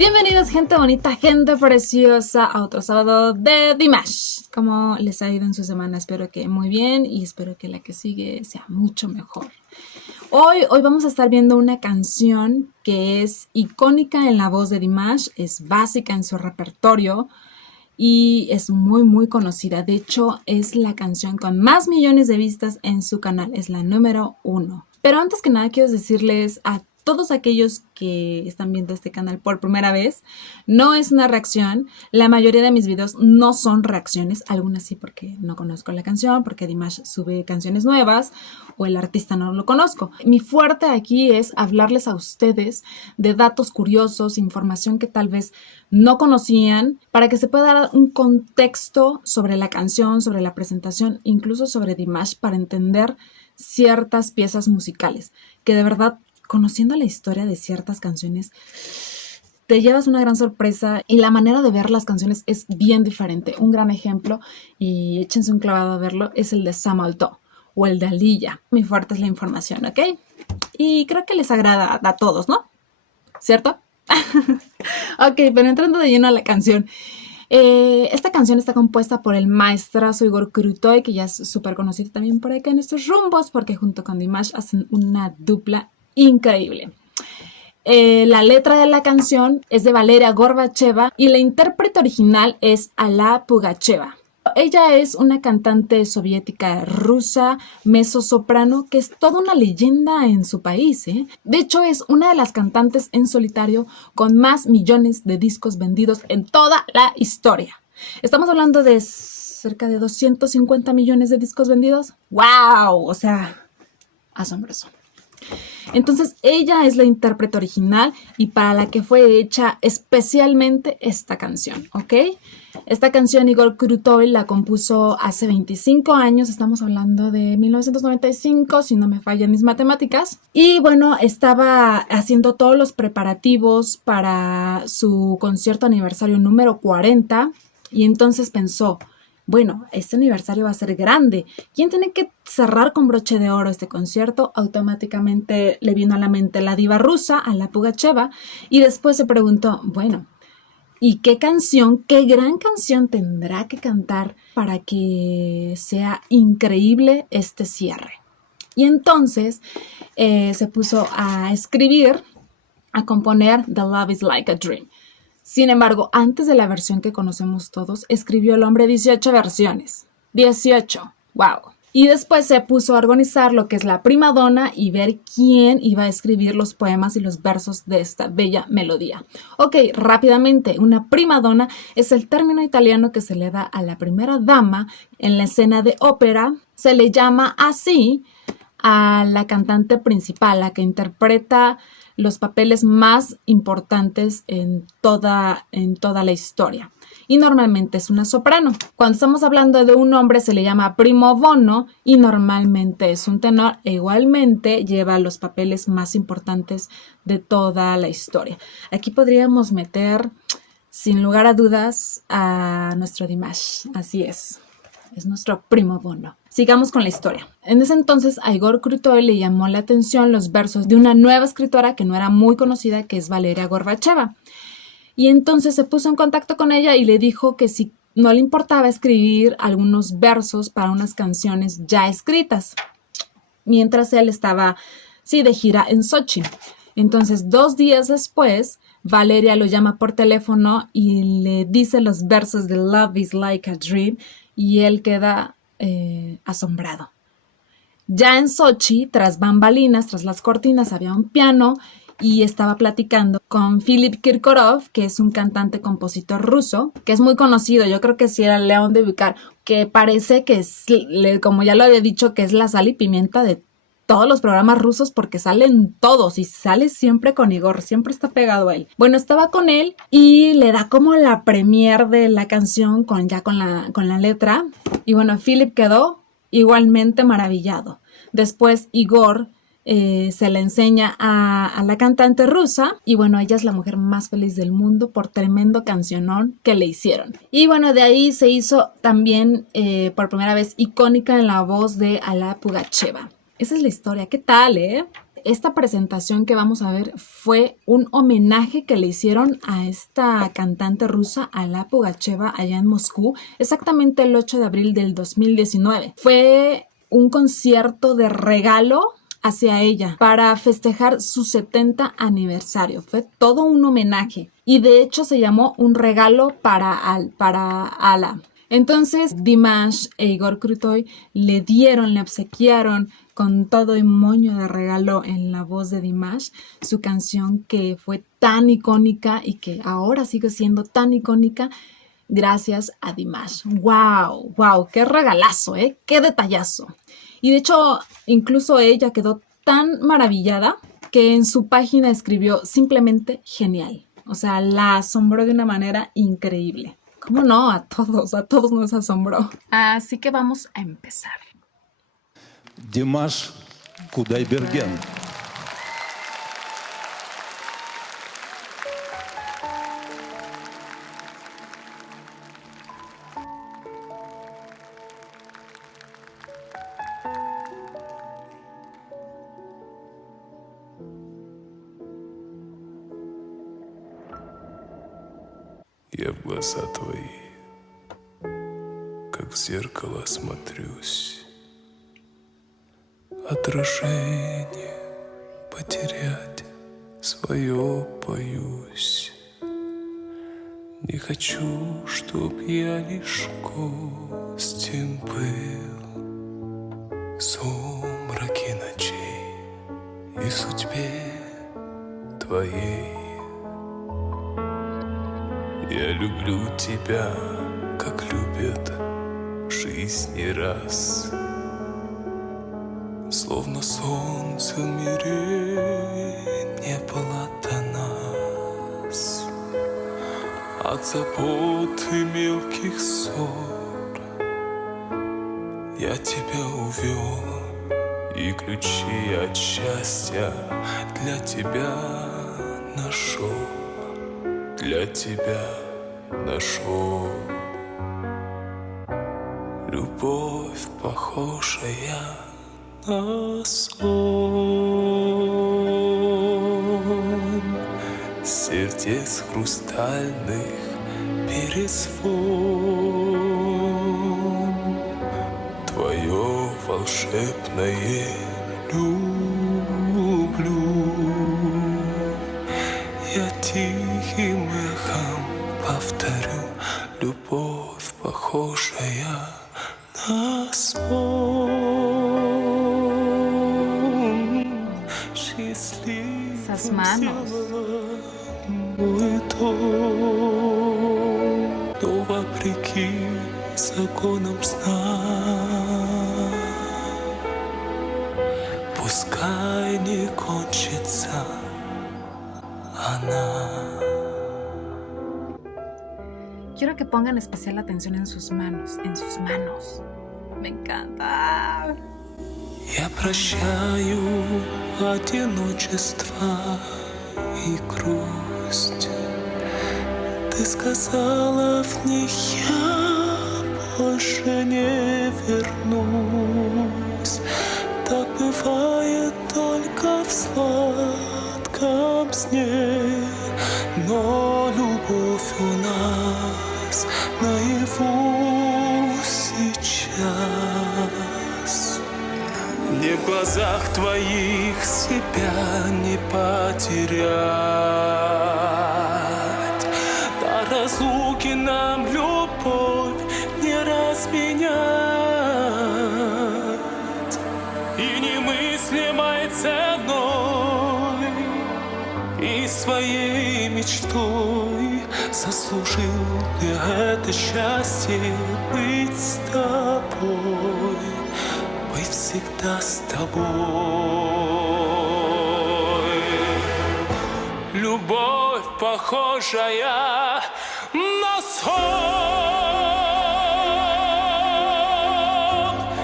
Bienvenidos, gente bonita, gente preciosa, a otro sábado de Dimash. ¿Cómo les ha ido en su semana? Espero que muy bien y espero que la que sigue sea mucho mejor. Hoy vamos a estar viendo una canción que es icónica en la voz de Dimash, es básica en su repertorio y es muy conocida. De hecho, es la canción con más millones de vistas en su canal, es la número 1. Pero antes que nada quiero decirles a todos aquellos que están viendo este canal por primera vez, no es una reacción. La mayoría de mis videos no son reacciones, algunas sí porque no conozco la canción, porque Dimash sube canciones nuevas o el artista no lo conozco. Mi fuerte aquí es hablarles a ustedes de datos curiosos, información que tal vez no conocían, para que se pueda dar un contexto sobre la canción, sobre la presentación, incluso sobre Dimash, para entender ciertas piezas musicales, que de verdad, conociendo la historia de ciertas canciones, te llevas una gran sorpresa y la manera de ver las canciones es bien diferente. Un gran ejemplo, y échense un clavado a verlo, es el de Sam Alto o el de Aliyah. Mi fuerte es la información, ¿ok? Y creo que les agrada a todos, ¿no? ¿Cierto? Ok, pero entrando de lleno a la canción. Esta canción está compuesta por el maestrazo Igor Krutoy, que ya es súper conocido también por acá en estos rumbos, porque junto con Dimash hacen una dupla increíble. La letra de la canción es de Valeria Gorbacheva y la intérprete original es Alla Pugacheva. Ella es una cantante soviética rusa, mezzosoprano, que es toda una leyenda en su país, ¿eh? De hecho, es una de las cantantes en solitario con más millones de discos vendidos en toda la historia. Estamos hablando de cerca de 250 millones de discos vendidos. ¡Wow! O sea, asombroso. Entonces ella es la intérprete original y para la que fue hecha especialmente esta canción, ¿ok? Esta canción Igor Krutoy la compuso hace 25 años, estamos hablando de 1995, si no me fallan mis matemáticas. Y bueno, estaba haciendo todos los preparativos para su concierto aniversario número 40 y entonces pensó, bueno, este aniversario va a ser grande. ¿Quién tiene que cerrar con broche de oro este concierto? Automáticamente le vino a la mente la diva rusa, Alla Pugacheva, y después se preguntó, bueno, ¿y qué canción, qué gran canción tendrá que cantar para que sea increíble este cierre? Y entonces se puso a escribir, a componer The Love is Like a Dream. Sin embargo, antes de la versión que conocemos todos, escribió el hombre 18 versiones. 18. ¡Wow! Y después se puso a organizar lo que es la primadonna y ver quién iba a escribir los poemas y los versos de esta bella melodía. Ok, rápidamente, una primadonna es el término italiano que se le da a la primera dama en la escena de ópera. Se le llama así a la cantante principal, la que interpreta los papeles más importantes en toda la historia. Y normalmente es una soprano. Cuando estamos hablando de un hombre se le llama primo bono y normalmente es un tenor e igualmente lleva los papeles más importantes de toda la historia. Aquí podríamos meter, sin lugar a dudas, a nuestro Dimash. Así es nuestro primo bono. Sigamos con la historia. En ese entonces a Igor Krutoy le llamó la atención los versos de una nueva escritora que no era muy conocida, que es Valeria Gorbacheva. Y entonces se puso en contacto con ella y le dijo que si no le importaba escribir algunos versos para unas canciones ya escritas, mientras él estaba, de gira en Sochi. Entonces, 2 días después, Valeria lo llama por teléfono y le dice los versos de Love is Like a Dream y él queda asombrado. Ya en Sochi, tras bambalinas, tras las cortinas, había un piano y estaba platicando con Philip Kirkorov, que es un cantante-compositor ruso, que es muy conocido, yo creo que sí era León de ubicar, que parece que es, como ya lo había dicho, que es la sal y pimienta de todos los programas rusos porque salen todos y sale siempre con Igor, siempre está pegado a él. Bueno, estaba con él y le da como la premiere de la canción con la letra y bueno, Philip quedó igualmente maravillado. Después Igor se la enseña a la cantante rusa y bueno, ella es la mujer más feliz del mundo por tremendo cancionón que le hicieron. Y bueno, de ahí se hizo también por primera vez icónica en la voz de Alla Pugacheva. Esa es la historia. ¿Qué tal, Esta presentación que vamos a ver fue un homenaje que le hicieron a esta cantante rusa, Alla Pugacheva, allá en Moscú, exactamente el 8 de abril del 2019. Fue un concierto de regalo hacia ella para festejar su 70 aniversario. Fue todo un homenaje y de hecho se llamó Un regalo para Alla. Entonces Dimash e Igor Krutoy le obsequiaron con todo y moño de regalo en la voz de Dimash su canción que fue tan icónica y que ahora sigue siendo tan icónica gracias a Dimash. ¡Wow! ¡Wow! ¡Qué regalazo! ¡Qué detallazo! Y de hecho, incluso ella quedó tan maravillada que en su página escribió simplemente genial. O sea, la asombró de una manera increíble. ¿Cómo no? A todos nos asombró. Así que vamos a empezar. Димаш Кудайберген. Я в глаза твои, как в зеркало смотрюсь. Отражение потерять свое боюсь. Не хочу, чтоб я лишь гостем был в сумраке ночей и судьбе твоей. Я люблю тебя, как любят в жизни раз. Словно солнце в мире не было до нас. От забот и мелких ссор я тебя увел, и ключи от счастья для тебя нашел. Для тебя нашел. Любовь, похожая на сон, сердец хрустальных перезвон. Твое волшебное люблю. Я тихим эхом повторю, любовь, похожая на сон. Esas manos. Мой дом, но вопреки законам сна, пускай не кончится она. Quiero que pongan especial atención en sus manos, Me encanta. Я прощаю одиночество и грусть. Ты сказала в них, я больше не вернусь. Так бывает только в сладком сне, но любовь у нас наяву сейчас. Мне в глазах твоих себя не потерять. До разлуки нам любовь не разменять. И немыслимой ценой, и своей мечтой заслужил я это счастье быть с тобой. Быть всегда с тобой. Любовь, похожая на сон,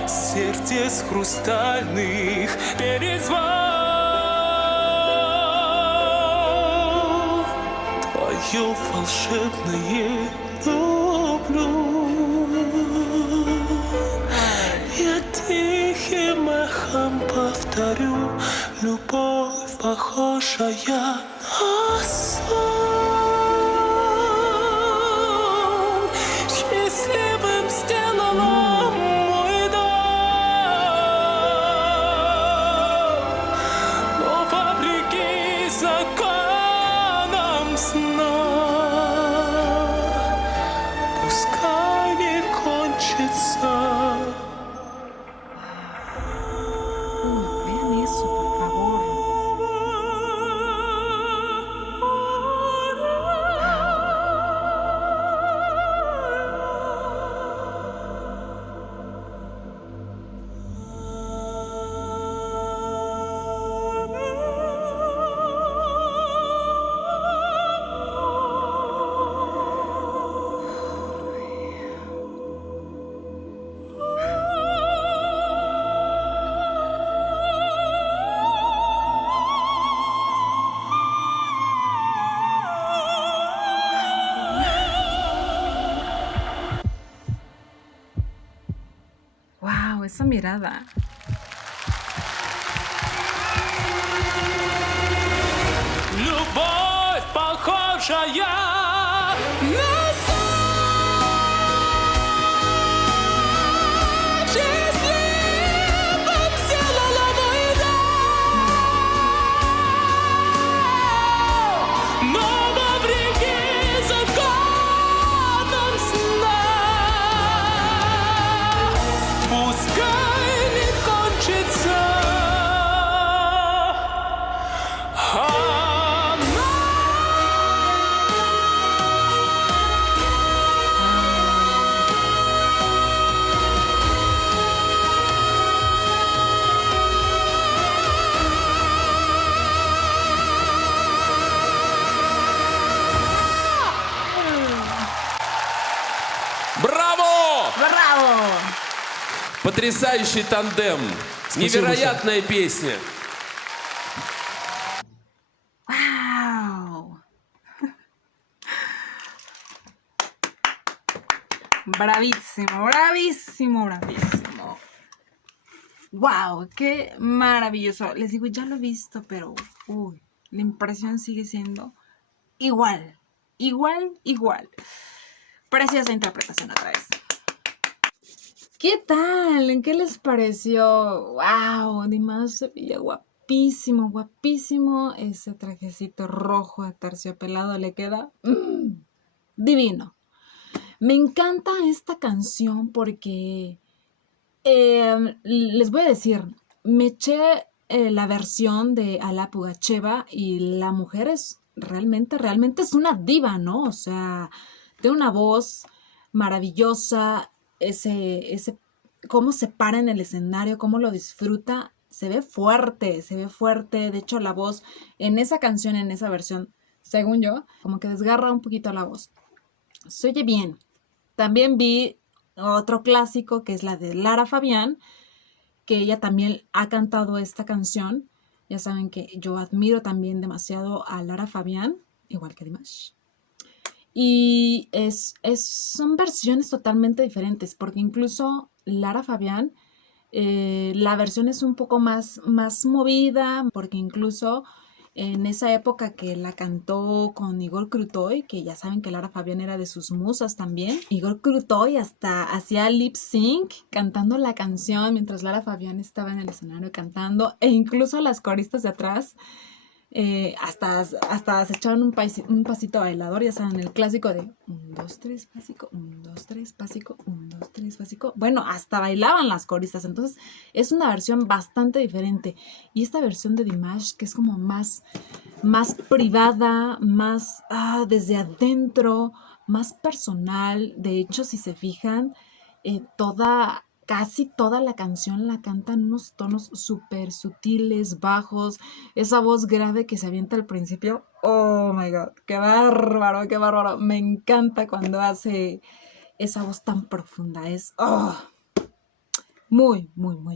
сердец хрустальных перезвон. Твое волшебное люблю. Я тихим эхом повторю, любовь, похожая на сон. Счастливым сделала мой дом, но вопреки законам сна пускай не кончится. Vean eso, por favor. Wow, esa mirada. Любовь, похожая на сон, счастливым сделала мой дом, но вопреки законам сна пускай не кончится. Браво! ¡Bravo! Потрясающий тандем. Невероятная песня. ¡Wow! Bravísimo, bravísimo, bravísimo. ¡Wow! ¡Qué maravilloso! Les digo, ya lo he visto, pero uy, la impresión sigue siendo igual, igual. Preciosa interpretación otra vez. ¿Qué tal? ¿Qué les pareció? ¡Wow! Dimash se veía guapísimo, guapísimo. Ese trajecito rojo aterciopelado le queda divino. Me encanta esta canción porque les voy a decir, me eché la versión de Alla Pugacheva y la mujer es realmente es una diva, ¿no? O sea, tiene una voz maravillosa, ese cómo se para en el escenario, cómo lo disfruta, se ve fuerte, de hecho la voz en esa canción, en esa versión, según yo, como que desgarra un poquito la voz, se oye bien. También vi otro clásico que es la de Lara Fabián, que ella también ha cantado esta canción. Ya saben que yo admiro también demasiado a Lara Fabián, igual que Dimash. Y son versiones totalmente diferentes, porque incluso Lara Fabián, la versión es un poco más movida, porque incluso en esa época que la cantó con Igor Krutoy, que ya saben que Lara Fabián era de sus musas también, Igor Krutoy hasta hacía lip sync cantando la canción mientras Lara Fabián estaba en el escenario cantando, e incluso las coristas de atrás hasta se echaban un pasito bailador, ya saben, el clásico de 1, 2, 3, básico, 1, 2, 3, básico, 1, 2, 3, básico. Bueno, hasta bailaban las coristas, entonces es una versión bastante diferente. Y esta versión de Dimash, que es como más privada, más desde adentro, más personal. De hecho, si se fijan, casi toda la canción la canta en unos tonos súper sutiles, bajos, esa voz grave que se avienta al principio. Oh my God, qué bárbaro, qué bárbaro. Me encanta cuando hace esa voz tan profunda, es muy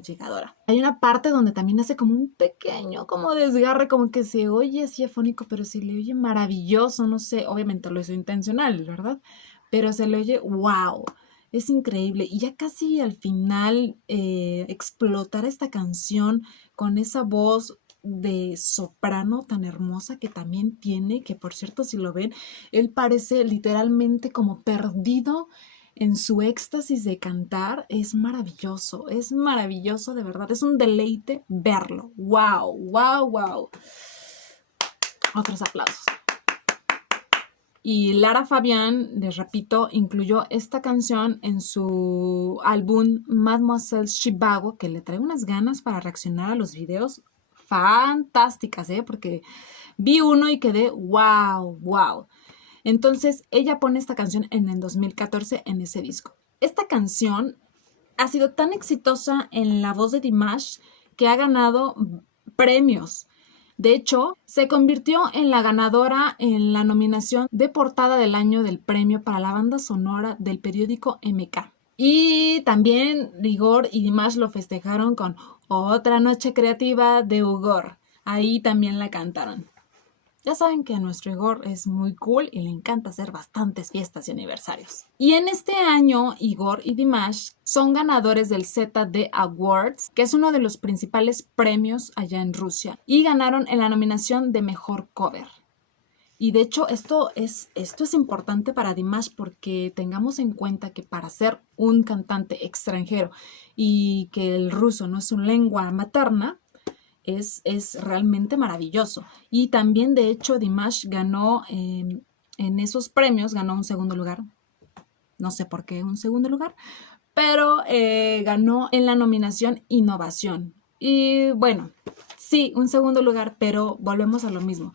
llegadora. Hay una parte donde también hace como un pequeño como desgarre, como que se oye así afónico, pero se le oye maravilloso, no sé, obviamente lo hizo intencional, ¿verdad? Pero se le oye wow. Es increíble. Y ya casi al final explotar esta canción con esa voz de soprano tan hermosa que también tiene, que por cierto, si lo ven, él parece literalmente como perdido en su éxtasis de cantar. Es maravilloso de verdad, es un deleite verlo. ¡Wow! ¡Wow! ¡Wow! Otros aplausos. Y Lara Fabián, les repito, incluyó esta canción en su álbum Mademoiselle Chivago, que le trae unas ganas para reaccionar a los videos fantásticas, porque vi uno y quedé wow, wow. Entonces, ella pone esta canción en el 2014 en ese disco. Esta canción ha sido tan exitosa en la voz de Dimash que ha ganado premios. De hecho, se convirtió en la ganadora en la nominación de portada del año del premio para la banda sonora del periódico MK. Y también Igor y Dimash lo festejaron con Otra Noche Creativa de Igor. Ahí también la cantaron. Ya saben que nuestro Igor es muy cool y le encanta hacer bastantes fiestas y aniversarios. Y en este año, Igor y Dimash son ganadores del ZD Awards, que es uno de los principales premios allá en Rusia, y ganaron en la nominación de Mejor Cover. Y de hecho, esto es importante para Dimash porque tengamos en cuenta que para ser un cantante extranjero y que el ruso no es su lengua materna, es realmente maravilloso. Y también, de hecho, Dimash ganó en esos premios, ganó un segundo lugar. No sé por qué un segundo lugar, pero ganó en la nominación Innovación. Y bueno, sí, un segundo lugar, pero volvemos a lo mismo.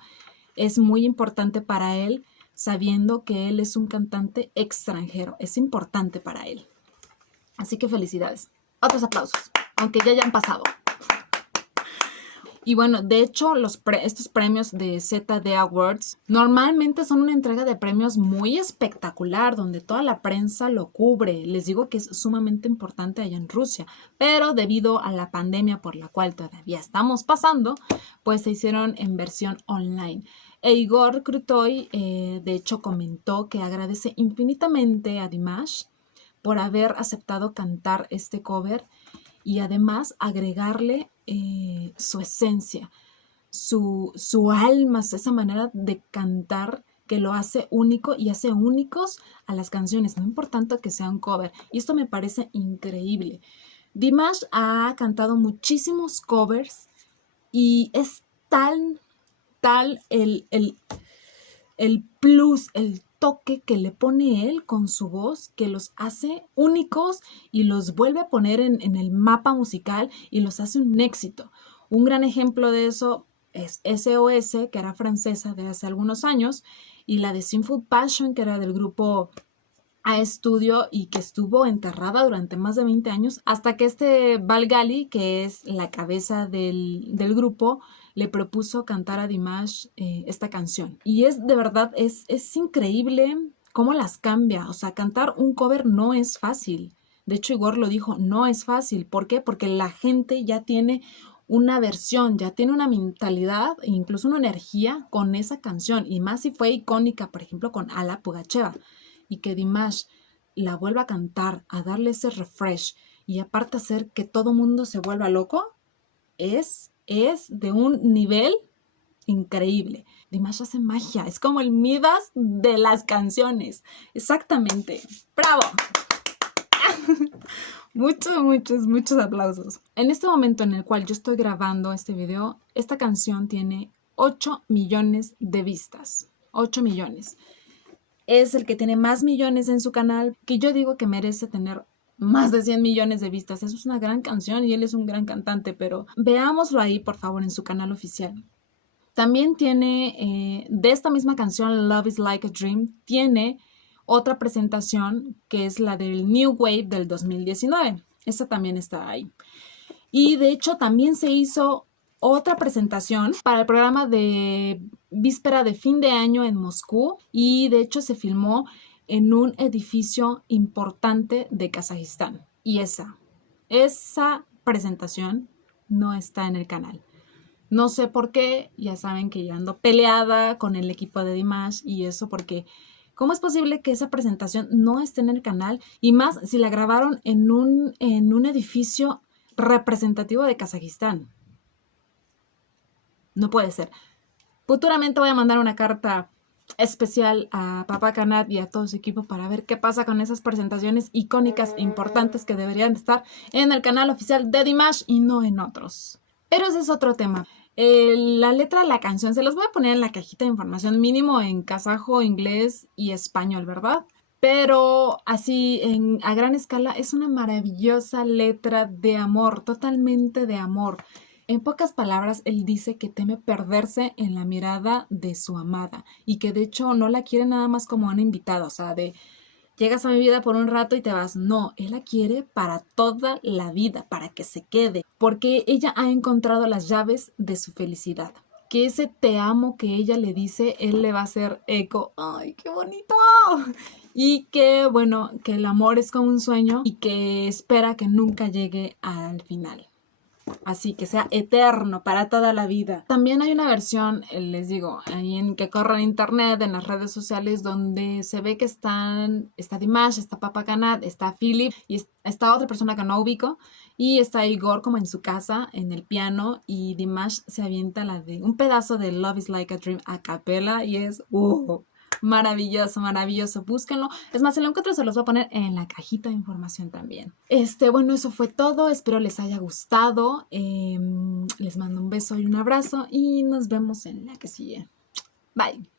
Es muy importante para él, sabiendo que él es un cantante extranjero. Es importante para él. Así que felicidades. Otros aplausos, aunque ya hayan pasado. Y bueno, de hecho, estos premios de ZD Awards normalmente son una entrega de premios muy espectacular, donde toda la prensa lo cubre. Les digo que es sumamente importante allá en Rusia, pero debido a la pandemia por la cual todavía estamos pasando, pues se hicieron en versión online. E Igor Krutoy, de hecho, comentó que agradece infinitamente a Dimash por haber aceptado cantar este cover y además agregarle su esencia, su alma, esa manera de cantar que lo hace único y hace únicos a las canciones, no importante que sea un cover. Y esto me parece increíble. Dimash ha cantado muchísimos covers y es tal el plus, el toque que le pone él con su voz, que los hace únicos y los vuelve a poner en el mapa musical y los hace un éxito. Un gran ejemplo de eso es SOS, que era francesa de hace algunos años, y la de Sinful Passion, que era del grupo A Studio y que estuvo enterrada durante más de 20 años, hasta que este Valgali, que es la cabeza del grupo, le propuso cantar a Dimash esta canción. Y es de verdad, es increíble cómo las cambia. O sea, cantar un cover no es fácil. De hecho, Igor lo dijo, no es fácil. ¿Por qué? Porque la gente ya tiene una versión, ya tiene una mentalidad e incluso una energía con esa canción. Y más si fue icónica, por ejemplo, con Alla Pugacheva. Y que Dimash la vuelva a cantar, a darle ese refresh y aparte hacer que todo mundo se vuelva loco, es de un nivel increíble. Dimash hace magia, es como el Midas de las canciones. Exactamente. ¡Bravo! Muchos aplausos. En este momento en el cual yo estoy grabando este video, esta canción tiene 8 millones de vistas. 8 millones. Es el que tiene más millones en su canal, que yo digo que merece tener más de 100 millones de vistas. Eso es una gran canción y él es un gran cantante, pero veámoslo ahí, por favor, en su canal oficial. También tiene, de esta misma canción, Love is Like a Dream, tiene otra presentación que es la del New Wave del 2019. Esta también está ahí. Y de hecho también se hizo otra presentación para el programa de víspera de fin de año en Moscú y de hecho se filmó en un edificio importante de Kazajistán. Y esa presentación no está en el canal. No sé por qué, ya saben que ya ando peleada con el equipo de Dimash y eso porque ¿cómo es posible que esa presentación no esté en el canal? Y más si la grabaron en un edificio representativo de Kazajistán. no puede ser. Futuramente voy a mandar una carta especial a Papá Canat y a todo su equipo para ver qué pasa con esas presentaciones icónicas e importantes que deberían estar en el canal oficial de Dimash y no en otros. Pero ese es otro tema. La letra de la canción se los voy a poner en la cajita de información, mínimo en kazajo, inglés y español, ¿verdad? Pero así a gran escala es una maravillosa letra de amor, totalmente de amor. En pocas palabras, él dice que teme perderse en la mirada de su amada y que de hecho no la quiere nada más como una invitada, o sea, de llegas a mi vida por un rato y te vas. No, él la quiere para toda la vida, para que se quede, porque ella ha encontrado las llaves de su felicidad. Que ese te amo que ella le dice, él le va a hacer eco. ¡Ay, qué bonito! Y que, bueno, que el amor es como un sueño y que espera que nunca llegue al final. Así que sea eterno para toda la vida. También hay una versión, les digo, ahí en que corre en internet, en las redes sociales, donde se ve que está Dimash, está Papá Canat, está Philip y está otra persona que no ubico. Y está Igor como en su casa, en el piano, y Dimash se avienta un pedazo de Love is Like a Dream a capela y es maravilloso, maravilloso. Búsquenlo. Es más, si lo encuentro se los voy a poner en la cajita de información también. Bueno, eso fue todo. Espero les haya gustado. Les mando un beso y un abrazo y nos vemos en la que sigue. Bye.